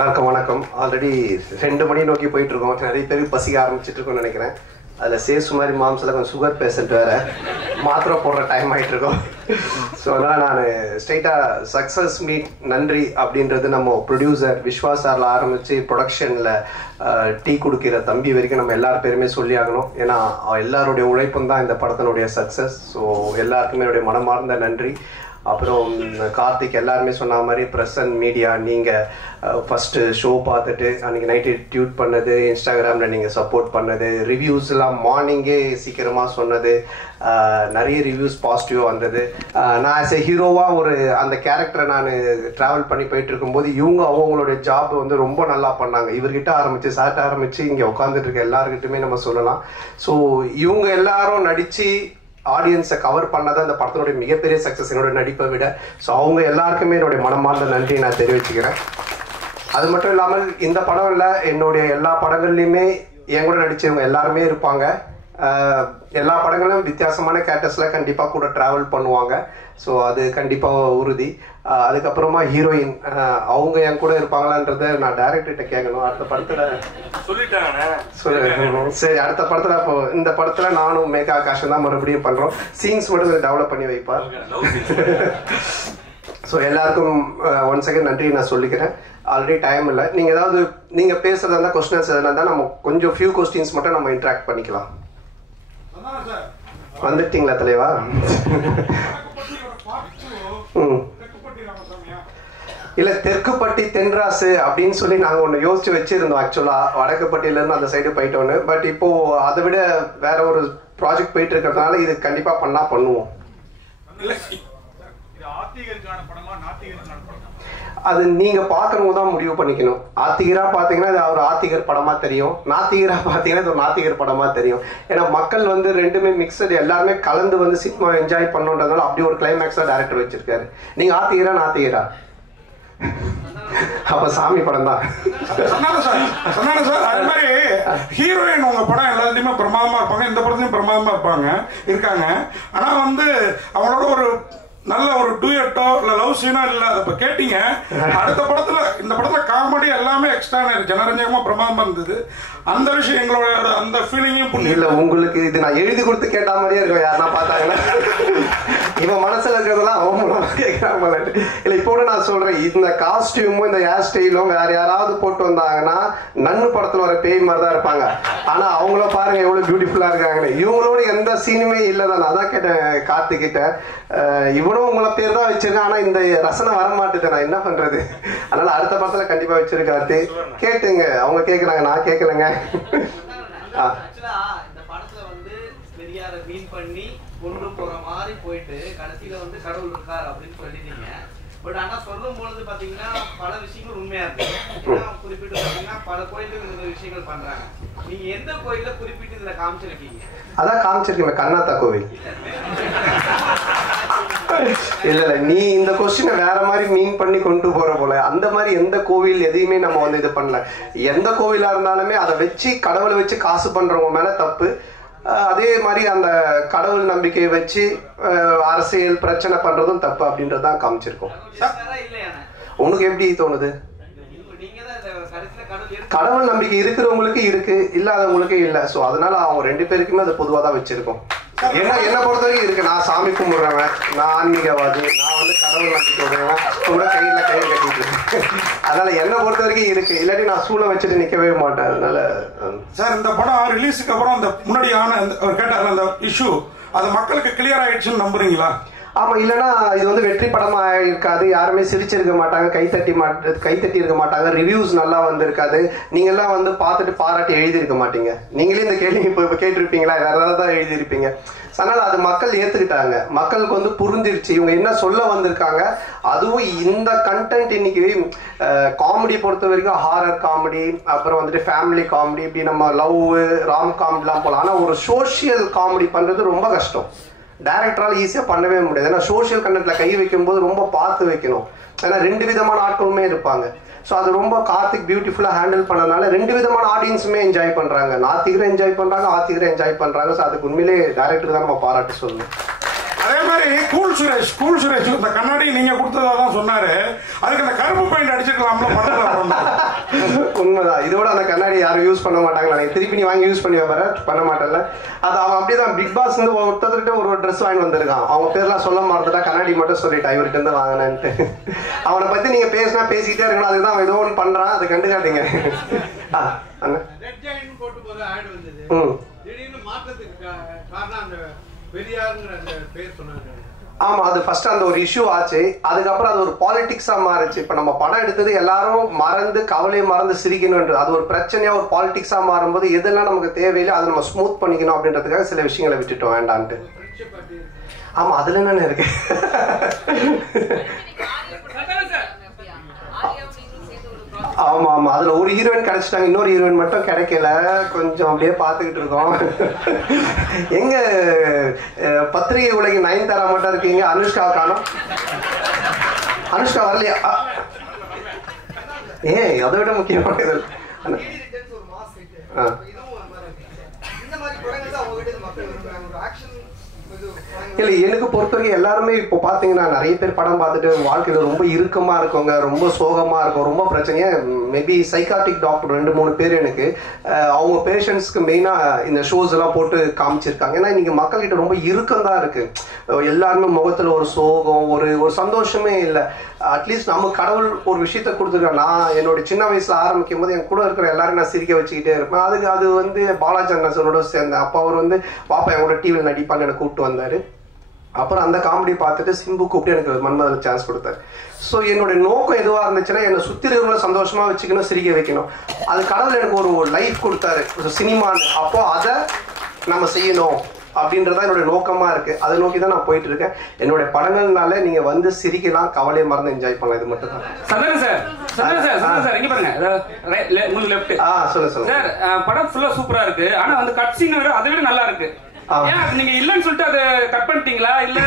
எல்லாருக்கும் வணக்கம். ஆல்ரெடி 2 மணி நோக்கி போயிட்டு இருக்கோம். நிறைய பேருக்கு பசிக்க ஆரம்பிச்சிட்டு இருக்கோம்னு நினைக்கிறேன். அதில் சேசு மாதிரி மாம்ஸில் கொஞ்சம் சுகர் பேஷண்ட் வேறு மாத்திரை போடுற டைம் ஆகிட்டு இருக்கோம். ஸோ அதனால் நான் ஸ்ட்ரெயிட்டாக சக்ஸஸ் மீட் நன்றி அப்படின்றது நம்ம ப்ரொடியூசர் விஸ்வாஸ் சாரில் ஆரம்பித்து ப்ரொடக்ஷனில் டீ கொடுக்கிற தம்பி வரைக்கும் நம்ம எல்லார் பேருமே சொல்லி ஆகணும். ஏன்னா எல்லாருடைய உழைப்பும் தான் இந்த படத்தினுடைய சக்ஸஸ். ஸோ எல்லாருக்குமே என்னுடைய மனமார்ந்த நன்றி. அப்புறம் கார்த்திக் எல்லாருமே சொன்ன மாதிரி ப்ரெஸ் அண்ட் மீடியா, நீங்கள் ஃபஸ்ட்டு ஷோ பார்த்துட்டு அன்றைக்கி நைட்டு ட்யூட் பண்ணது, இன்ஸ்டாகிராமில் நீங்கள் சப்போர்ட் பண்ணது, ரிவ்யூஸ்லாம் மார்னிங்கே சீக்கிரமாக சொன்னது, நிறைய ரிவ்யூஸ் பாசிட்டிவாக வந்தது. நான் ஆஸ் எ ஹீரோவாக ஒரு அந்த கேரக்டரை நான் ட்ராவல் பண்ணி போயிட்டு இருக்கும்போது இவங்க அவங்களுடைய ஜாப் வந்து ரொம்ப நல்லா பண்ணாங்க. இவர்கிட்ட ஆரம்பித்து சார்ட்ட ஆரம்பித்து இங்கே உட்காந்துட்டு இருக்க எல்லாருக்கிட்டுமே நம்ம சொல்லலாம். ஸோ இவங்க எல்லாரும் நடித்து ஆடியன்ஸை கவர் பண்ணதான் இந்த படத்தினுடைய மிகப்பெரிய சக்ஸஸ் என்னோட நடிப்பை விட. ஸோ அவங்க எல்லாருக்குமே என்னுடைய மனமார்ந்த நன்றி நான் தெரிவிச்சுக்கிறேன். அது மட்டும் இல்லாமல் இந்த படம் இல்லை, என்னுடைய எல்லா படங்கள்லையுமே என் கூட நடிச்சவங்க எல்லாருமே இருப்பாங்க. எல்லா படங்களும் வித்தியாசமான கேரக்டர்ஸில் கண்டிப்பாக கூட ட்ராவல் பண்ணுவாங்க. ஸோ அது கண்டிப்பாக உறுதி. அதுக்கப்புறமா ஹீரோயின் அவங்க என் கூட இருப்பாங்களான்றத நான் டைரக்டர்கிட்ட கேட்கணும். அடுத்த படத்தில் சொல்லிட்டாங்க. சரி, அடுத்த படத்தில் அப்போ இந்த படத்தில் நானும் மேகா ஆகாஷம் தான் மறுபடியும் பண்ணுறோம். சீன்ஸ் மட்டும் டெவலப் பண்ணி வைப்பார். ஸோ எல்லாருக்கும் ஒன் செகண்ட் நன்றி நான் சொல்லிக்கிறேன். ஆல்ரெடி டைம் இல்லை. நீங்கள் ஏதாவது நீங்கள் பேசுகிறதா இருந்தால் கொஸ்டின்ஸ் எதுனா இருந்தால் நம்ம கொஞ்சம் ஃபியூ கொஸ்டின்ஸ் மட்டும் நம்ம இன்ட்ராக்ட் பண்ணிக்கலாம். வந்துட்டீங்களா தலைவா? இல்ல, தெற்குப்பட்டி தென்ராசு அப்படின்னு சொல்லி நாங்க ஒண்ணு யோசிச்சு வச்சிருந்தோம். ஆக்சுவலா வடக்குப்பட்டியில இருந்து அந்த சைடு போயிட்டோன்னு. பட் இப்போ அதை விட வேற ஒரு ப்ராஜெக்ட் போயிட்டு இருக்கிறதுனால இது கண்டிப்பா பண்ணுவோம். அது நீங்க பாக்குறவங்க தான் முடிவு பண்ணிக்கணும். ஆத்திகரா பாத்தீங்கன்னா இது ஒரு ஆத்திகர் படமா தெரியும், நாத்திகரா பாத்தீங்கன்னா இது ஒரு நாத்திகர் படமா தெரியும். ஏன்னா மக்கள் வந்து ரெண்டுமே மிக்சடு, எல்லாருமே கலந்து வந்து சினிமா என்ஜாய் பண்ணணுன்றதுனால அப்படி ஒரு கிளைமேக்ஸா டைரக்டர் வச்சிருக்காரு. நீங்க ஆத்திகரா நாத்திகரா? அப்ப சாமி படம் தான். அதே மாதிரி ஹீரோயின் உங்க படம் எல்லாத்தையுமே பிரமாதமா இருப்பாங்க, இந்த படத்தையும் பிரமாதமா இருக்காங்க. ஆனா வந்து அவங்களோட ஒரு நல்ல ஒரு டூயட்டோ இல்ல லவ் சீனோ இல்ல இப்ப கேட்டீங்க. அடுத்த படத்துல இந்த படத்துல காமெடி எல்லாமே எக்ஸ்ட்ரா ஜனரஞ்சகமா பிரமாதமா இருந்தது. அந்த விஷயம் எங்களோட அந்த ஃபீலிங்கும் இல்ல. உங்களுக்கு இது நான் எழுதி கொடுத்து கேட்ட மாதிரியே இருக்கும். யாருன்னா பார்த்தாங்கன்னா இவன் மனசுல இருக்கிறதெல்லாம் அவங்களும் கேட்கறாம இல்ல. இப்போ நான் சொல்றேன், இந்த காஸ்டியூமும் இந்த ஹேர் ஸ்டைலும் வேற யாராவது போட்டு வந்தாங்கன்னா நன்னு படத்துல வர பேய் மாதிரி தான் இருப்பாங்க. ஆனா அவங்கள பாருங்க எவ்வளவு பியூட்டிஃபுல்லா இருக்காங்கன்னு. இவங்களோட எந்த சீனுமே இல்லதான். அதான் கேட்டேன் கார்த்திகிட்ட, இவனும் உங்களை பேர் தான் வச்சிருக்கேன் ஆனா இந்த ரசனை வர மாட்டேது, நான் என்ன பண்றது? அதனால அடுத்த படத்துல கண்டிப்பா வச்சிருக்காரு. கேட்டுங்க, அவங்க கேக்குறாங்க, நான் கேட்கலங்க. கொண்டு போற மாதிரி போயிட்டு கடைசியில வந்து கடவுள் இருக்கார் அப்படின்னு சொல்லிட்டீங்க. பட் ஆனா சொல்லும் பொழுது பாத்தீங்கன்னா பல விஷயங்கள் உண்மையா இருக்கு. குறிப்பிட்டு பாத்தீங்கன்னா பல கோயில்கள் இந்த விஷயங்கள் பண்றாங்க. நீங்க எந்த கோயில குறிப்பிட்டு இதுல காமிச்சிருக்கீங்க? அதான் காமிச்சிருக்கீங்க, கர்நாடகா கோவில். இல்ல நீ இந்த கொஸ்டினை வேற மாதிரி மீன் பண்ணி கொண்டு போற போல. அந்த மாதிரி எந்த கோவில் எதையுமே நம்ம வந்து இது பண்ணல. எந்த கோவிலா இருந்தாலுமே அதை வச்சு கடவுளை வச்சு காசு பண்றவங்க மேல தப்பு. அதே மாதிரி அந்த கடவுள் நம்பிக்கையை வச்சு அரசியல் பிரச்சனை பண்றதும் தப்பு அப்படின்றதான் காமிச்சிருக்கோம். உனக்கு எப்படி தோணுது? கடவுள் நம்பிக்கை இருக்கிறவங்களுக்கு இருக்கு, இல்லாதவங்களுக்கு இல்லை. ஸோ அதனால அவங்க 2 பேருக்குமே அது பொதுவாக தான் வச்சிருக்கோம். என்ன பொறுத்த வரைக்கும் இருக்கு. நான் சாமி கும்பிடுறவன், நான் ஆன்மீகவாதி, நான் வந்து கடவுள் நம்பிக்கை உடையவன், கூட கையில கட்டிட்டு இருக்கேன். அதனால என்ன பொறுத்த வரைக்கும் இருக்கு. இல்லாட்டி நான் சூளை வச்சுட்டு நிக்கவே மாட்டேன். அதனால சார் இந்த படம் ரிலீஸுக்கு அப்புறம் அந்த முன்னாடியான கேட்டார் அந்த இஷ்யூ அது மக்களுக்கு கிளியர் ஆயிடுச்சுன்னு நம்புறீங்களா? ஆமா, இல்லைன்னா இது வந்து வெற்றி படமா இருக்காது. யாருமே சிரிச்சிருக்க மாட்டாங்க, கைத்தட்டி இருக்க மாட்டாங்க, ரிவ்யூஸ் நல்லா வந்திருக்காது. நீங்க எல்லாம் வந்து பார்த்துட்டு பாராட்டி எழுதியிருக்க மாட்டீங்க. நீங்களே இந்த கேள்வி இப்ப கேட்டிருப்பீங்களா? வேற ஏதாவது தான் எழுதியிருப்பீங்க. அதனால அது மக்கள் ஏத்துக்கிட்டாங்க. மக்களுக்கு வந்து புரிஞ்சிருச்சு இவங்க என்ன சொல்ல வந்திருக்காங்க. அதுவும் இந்த கண்டென்ட் இன்னைக்கு காமெடி பொறுத்த வரைக்கும் ஹாரர் காமெடி, அப்புறம் வந்துட்டு ஃபேமிலி காமெடி, இப்படி நம்ம லவ் ராம் காமெடிலாம் போகலாம். ஆனா ஒரு சோசியல் காமெடி பண்றது ரொம்ப கஷ்டம். டைரக்டரால் ஈஸியாக பண்ணவே முடியாது. ஏன்னா சோஷியல் கண்டென்ட்ல கை வைக்கும்போது ரொம்ப பார்த்து வைக்கணும். ஏன்னா 2 விதமான ஆட்களுமே இருப்பாங்க. ஸோ அது ரொம்ப கார்த்திக் பியூட்டிஃபுல்லாக ஹேண்டில் பண்ணதுனால 2 விதமான ஆடியன்ஸுமே என்ஜாய் பண்ணுறாங்க. நாத்திகரை என்ஜாய் பண்ணுறாங்க, ஆத்திகரை என்ஜாய் பண்ணுறாங்க. ஸோ அதுக்கு உண்மையிலே டைரக்டர் தான் நம்ம பாராட்டு சொல்லணும். அதே மாதிரி கூல் சுரேஷ் இந்த கண்ணாடி நீங்க கொடுத்ததா தான் சொன்னாரு. அதுக்கு அந்த கருப்பு பெயிண்ட் அடிச்சிருக்கலாம்ல படத்துல. உண்மைதான். இதோட அந்த கண்ணாடி யாரும் யூஸ் பண்ண மாட்டாங்களா? திருப்பி நீ வாங்கி யூஸ் பண்ணி வைப்பாரு, பண்ண மாட்டேன்ல. அது அவன் அப்படிதான். பிக் பாஸ் வந்து ஒருத்தர்கிட்ட ஒரு ட்ரெஸ் வாங்கி வந்திருக்கான். அவங்க பேர்லாம் சொல்ல மாட்டா, கண்ணாடி மட்டும் சொல்லிட்டா இவர்கிட்ட இருந்து வாங்கினேன்ட்டு. அவனை பத்தி நீங்க பேசினா பேசிக்கிட்டே இருக்கணும். அதுதான் அவன் ஏதோ ஒன்று பண்றான், அதை கண்டுக்காதீங்க. ஆமா, அது ஃபர்ஸ்ட் அந்த ஒரு இஷ்யூ ஆச்சு. அதுக்கப்புறம் அது ஒரு பாலிடிக்ஸா மாறிச்சு. இப்ப நம்ம படம் எடுத்தது எல்லாரும் மறந்து கவலையை மறந்து சிரிக்கணும்ன்றது அது ஒரு பிரச்சனையா ஒரு பாலிடிக்ஸா மாறும்போது எதெல்லாம் நமக்கு தேவையில்லை அதை நம்ம ஸ்மூத் பண்ணிக்கணும் அப்படின்றதுக்காக சில விஷயங்களை விட்டுட்டோம் வேண்டான்ட்டு. ஆமா, அதுல என்னன்னு இருக்கு. ஆமா ஆமா, அதுல ஒரு ஹீரோயின் கிடைச்சிட்டாங்க, இன்னொரு ஹீரோயின் மட்டும் கிடைக்கல. கொஞ்சம் அப்படியே பாத்துக்கிட்டு இருக்கோம். எங்க பத்திரிகை உலகின் நயன்தாரா மட்டும் இருக்கீங்க, அனுஷ்கா காணோம். அனுஷ்கா வரலையா? அதை விட முக்கியமான இது இல்ல, எனக்கு பொறுத்தவரைக்கும் எல்லாருமே இப்போ பாத்தீங்கன்னா நிறைய பேர் படம் பார்த்துட்டு வாழ்க்கையில ரொம்ப இறுக்கமா இருக்கவங்க, ரொம்ப சோகமா இருக்கும், ரொம்ப பிரச்சனையா. மேபி சைக்காட்டிக் டாக்டர் 2-3 பேர் எனக்கு அவங்க பேஷண்ட்ஸ்க்கு மெயினா இந்த ஷோஸ் எல்லாம் போட்டு காமிச்சிருக்காங்க. ஏன்னா இன்னைக்கு மக்கள்கிட்ட ரொம்ப இறுக்கம் தான் இருக்கு. எல்லாருமே முகத்துல ஒரு சோகம், ஒரு சந்தோஷமே இல்லை. அட்லீஸ்ட் நம்ம கடவுள் ஒரு விஷயத்த கொடுத்துருக்கேன். நான் என்னோட சின்ன வயசுல ஆரம்பிக்கும் போது என் கூட இருக்கிற எல்லாரும் நான் சிரிக்க வச்சுக்கிட்டே இருப்பேன். அது வந்து பாலாஜி அண்ணனோட சேர்ந்தேன். அப்போ அவர் வந்து பாப்பா என் கூட டிவியில் நடிப்பான்னு எனக்கு கூப்பிட்டு வந்தாரு. அப்புறம் அந்த காமெடி பார்த்துட்டு சிம்பு கூப்பிட்டு எனக்கு மன்மதன் சான்ஸ் கொடுத்தாரு. ஸோ என்னோட நோக்கம் எதுவாக இருந்துச்சுன்னா என்னை சுற்றி இருக்கிறவங்கள சந்தோஷமா வச்சுக்கணும், சிரிக்க வைக்கணும். அது கடவுள் எனக்கு ஒரு லைஃப் கொடுத்தாரு, சினிமான்னு. அப்போ அதை நம்ம செய்யணும் அப்படின்றதான் என்னோட நோக்கமா இருக்கு. அதை நோக்கி தான் நான் போயிட்டு இருக்கேன். என்னோட படங்கள்னால நீங்க வந்து சிரிக்கலாம், கவலையை மறந்து என்ஜாய் பண்ணலாம். இது மட்டும் தான். படம் ஃபுல்லா சூப்பரா இருக்கு. ஆனா வந்து கட் சீன் அதை விட நல்லா இருக்கு. நீங்க இல்லன்னு சொல்லிட்டு அதை கட் பண்ணிட்டீங்களா? இல்ல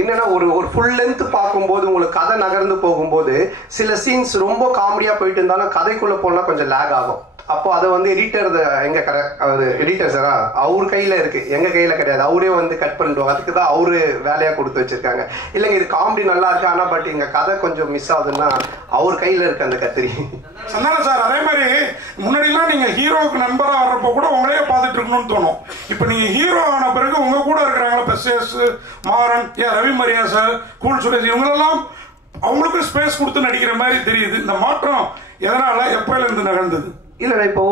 என்னன்னா ஒரு ஃபுல் லென்த் பார்க்கும்போது உங்களுக்கு கதை நகர்ந்து போகும்போது சில சீன்ஸ் ரொம்ப காமெடியா போயிட்டு இருந்தாலும் கதைக்குள்ள போனா கொஞ்சம் லேக் ஆகும். அப்போ அதை வந்து எடிட்டர் எங்க எடிட்டர் சாரா அவர் கையில இருக்கு, எங்க கையில கிடையாது. அவரே வந்து கட் பண்ணிடுவாங்க. அதுக்கு தான் அவரு வேலையா கொடுத்து வச்சிருக்காங்க. இல்லைங்க இது காமெடி நல்லா இருக்கு, ஆனா பட் இங்க கதை கொஞ்சம் மிஸ் ஆகுதுன்னா அவர் கையில இருக்கு அந்த கத்திரி. சந்தானம் சார், அதே மாதிரி முன்னாடிலாம் நீங்க ஹீரோவுக்கு நண்பரா வர்றப்போ கூட உங்களையே பார்த்துட்டு இருக்கணும்னு தோணும். இப்ப நீங்க ஹீரோ ஆன பிறகு உங்க கூட இருக்கிறாங்களா பெசேஸ், மாறன், ரவி மரியா சார், கூல் சுரேஷ், இவங்களெல்லாம் அவங்களுக்கு ஸ்பேஸ் கொடுத்து நடிக்கிற மாதிரி தெரியுது. இந்த மாற்றம் எதனால, எப்பயில இருந்து நிகழ்ந்தது? இல்ல, இப்போ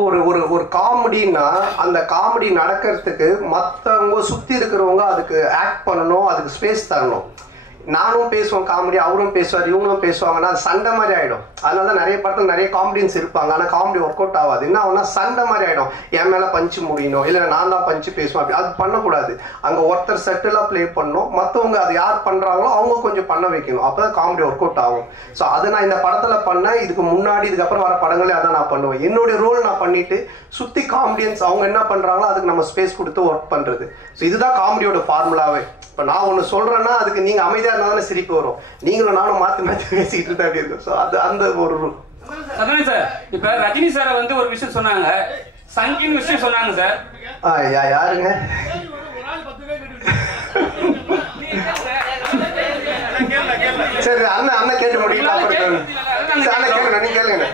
ஒரு காமெடினா அந்த காமெடி நடக்கிறதுக்கு மற்றவங்க சுத்தி இருக்கிறவங்க அதுக்கு ஆக்ட் பண்ணணும், அதுக்கு ஸ்பேஸ் தரணும். நானும் பேசுவேன் காமெடி, அவரும் பேசுவார், இவங்களும் பேசுவாங்கன்னா அது சண்டை மாதிரி ஆயிடும். அதனாலதான் நிறைய படத்துல நிறைய காமெடியன்ஸ் இருப்பாங்க, ஆனா காமெடி ஒர்க் அவுட் ஆகாது. என்ன ஆகுனா சண்டை மாதிரி ஆயிடும். என் மேல பஞ்சு முடியணும், இல்ல நான் தான் பஞ்சு பேசுவேன், அப்படி அது பண்ணக்கூடாது. அங்க ஒருத்தர் செட்டிலா பிளே பண்ணணும், மத்தவங்க அது யார் பண்றாங்களோ அவங்க கொஞ்சம் பண்ண வைக்கணும். அப்பதான் காமெடி ஒர்க் அவுட் ஆகும். ஸோ அதை நான் இந்த படத்துல பண்ணேன். இதுக்கு முன்னாடி இதுக்கப்புறம் வர படங்களே அதான் நான் பண்ணுவேன். என்னுடைய ரோல் நான் பண்ணிட்டு சுத்தி காமெடியன்ஸ் அவங்க என்ன பண்றாங்களோ அதுக்கு நம்ம ஸ்பேஸ் கொடுத்து ஒர்க் பண்றது. ஸோ இதுதான் காமெடியோட ஃபார்முலாவே. இப்ப நான் ஒண்ணு சொல்றேன்னா அதுக்கு நீங்க அமைதியா இருந்தாலும் சிரிப்பு வரும். நீங்களும் நானும் மாத்தி மாத்தி பேசிட்டு இருந்தா அப்படி இருக்கும். ஸோ அது அந்த ஒரு ரூல். சார், இப்ப ரஜினி சார் வந்து ஒரு விஷயம் சொன்னாங்க, சங்கின் விஷயம் சொன்னாங்க சார். யாருங்க? சரி, அண்ணன் கேட்டு முடியல. நீ கேளுங்க.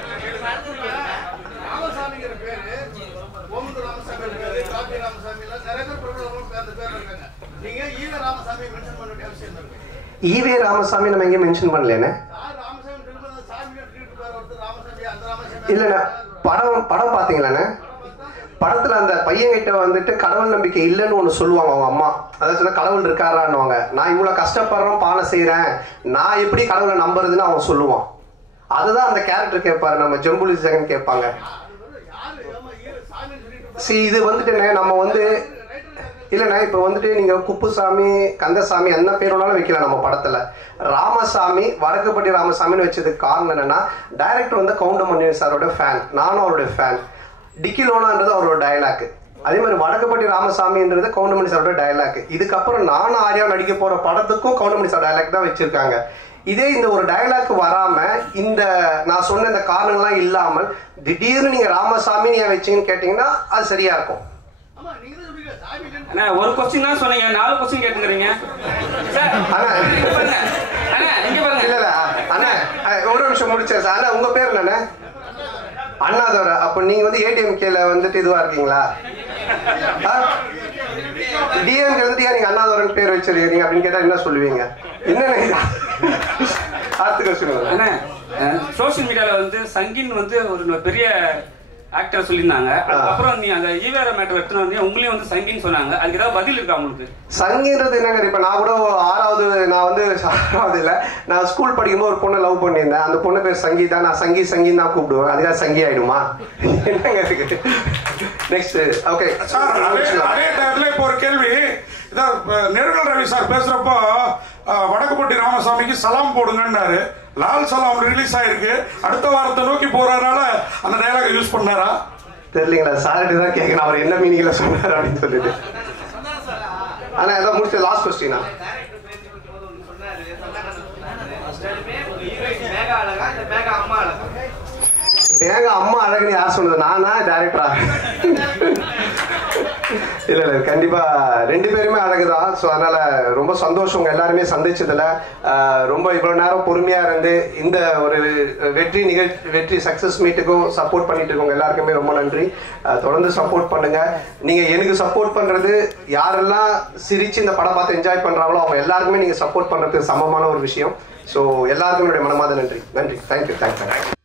ஈவே ராமசாமி நம்ம எங்க மென்ஷன் பண்ணலன்னு இல்லண்ணா. படம் பாத்தீங்களாண்ணே? படத்துல அந்த பையன்கிட்ட வந்துட்டு கடவுள் நம்பிக்கை இல்லைன்னு ஒண்ணு சொல்லுவாங்க அவங்க அம்மா. அதாவது கடவுள் இருக்காரான்னுவாங்க. நான் இவ்வளவு கஷ்டப்படுறோம், பானை செய்யறேன், நான் எப்படி கடவுளை நம்புறதுன்னு அவன் சொல்லுவான். அதுதான் அந்த கேரக்டர் கேட்பாரு. நம்ம ஜம்புலி ஜெகன் கேட்பாங்க. இது வந்துட்டு நம்ம வந்து இல்லைண்ணா, இப்ப வந்துட்டு நீங்க குப்புசாமி, கந்தசாமி என்ன பேர் வேணாலும் வைக்கலாம். நம்ம படத்துல ராமசாமி, வடக்குப்பட்டி ராமசாமின்னு வச்சதுக்கு காரணம் என்னன்னா, டைரக்டர் வந்து கவுண்டமணி சாரோட ஃபேன், நானும் அவருடைய ஃபேன். டிக்கிலோனான்றது அவரோட டயலாக். அதே மாதிரி வடக்குப்பட்டி ராமசாமின்றது கவுண்டமணி சாரோட டயலாக். இதுக்கப்புறம் நானும் ஆர்யா நடிக்க போற படத்துக்கும் கவுண்டமணி சார் டயலாக் தான் வச்சிருக்காங்க. இதே இந்த ஒரு டயலாக் வராம இந்த நான் சொன்ன இந்த காரணங்கள்லாம் இல்லாமல் திடீர்னு நீங்க ராமசாமி ஏன் வச்சீங்கன்னு கேட்டீங்கன்னா அது சரியா இருக்கும். ஒரு கொஸ்டின் தான் சொன்னீங்க, 4 கொஸ்டின் கேட்டுக்கிறீங்க. ஒரு நிமிஷம் முடிச்சேன் சார். ஆனா உங்க பேர் என்னண்ணே? அண்ணாதுரை. அப்ப நீங்க வந்து ஏடிஎம்கேல வந்துட்டு இதுவா இருக்கீங்களா? டிஎம்கே வந்துட்டு ஏன் நீங்க அண்ணாதுரைன்னு பேர் வச்சிருக்கீங்க அப்படின்னு கேட்டா என்ன சொல்லுவீங்க? என்ன ஆர்த்துக்க சொல்லுங்க. சோசியல் மீடியால வந்து சங்கின் வந்து ஒரு பெரிய ஆக்டர் சொல்லியிருந்தாங்க. அதுக்கப்புறம் நீ அந்த ஈவேர மேட்டர் எடுத்துன்னு வந்து உங்களையும் வந்து சங்கின்னு சொன்னாங்க. அதுக்கு ஏதாவது பதில் இருக்கா உங்களுக்கு? சங்கின்றது என்னங்க? இப்ப நான் கூட 6வது, நான் வந்து 6வது இல்ல, நான் ஸ்கூல் படிக்கும்போது ஒரு பொண்ணை லவ் பண்ணியிருந்தேன். அந்த பொண்ணு பேர் சங்கீதா. நான் சங்கின்னு தான் கூப்பிடுவேன். அதுக்காக சங்கி ஆயிடுமா? என்னங்க இருக்கு? நெக்ஸ்ட். ஓகே சார், அதே டைம்ல இப்போ ஒரு கேள்வி. நெருங்கல் ரவி சார் பேசுறப்போ வடக்குப்பட்டி ராமசாமிக்கு சலாம் போடுங்கன்னாரு. லால் சலாம் ரிலீஸ் ஆயிருக்கு, அடுத்த வாரத்தை நோக்கி போறதுனால அந்த டயலாக் யூஸ் பண்ணாரா தெரியலீங்களா? சார்ட்டு தான் கேட்கணும் அவர் என்ன மீனிங்ல சொன்னார் அப்படின்னு சொல்லிட்டு. ஆனா ஏதாவது முடிச்ச லாஸ்ட் கொஸ்டினா? மேக அம்மா அழகுன்னு யார் சொன்னது? நானா டைரக்டரா? இல்ல இல்ல, கண்டிப்பா 2 பேருமே அழகுதான். ஸோ அதனால ரொம்ப சந்தோஷம் உங்க எல்லாருமே சந்திச்சதுல. ரொம்ப இவ்வளவு நேரம் பொறுமையா இருந்து இந்த ஒரு வெற்றி சக்சஸ் மீட்டுக்கும் சப்போர்ட் பண்ணிட்டு இருக்கவங்க எல்லாருக்குமே ரொம்ப நன்றி. தொடர்ந்து சப்போர்ட் பண்ணுங்க. நீங்க எனக்கு சப்போர்ட் பண்றது, யாரெல்லாம் சிரிச்சு இந்த படம் பார்த்து என்ஜாய் பண்றாங்களோ அவங்க எல்லாருக்குமே நீங்க சப்போர்ட் பண்றதுக்கு சமமான ஒரு விஷயம். ஸோ எல்லாருக்கும் என்னுடைய மனமார்ந்த நன்றி. தேங்க்யூ.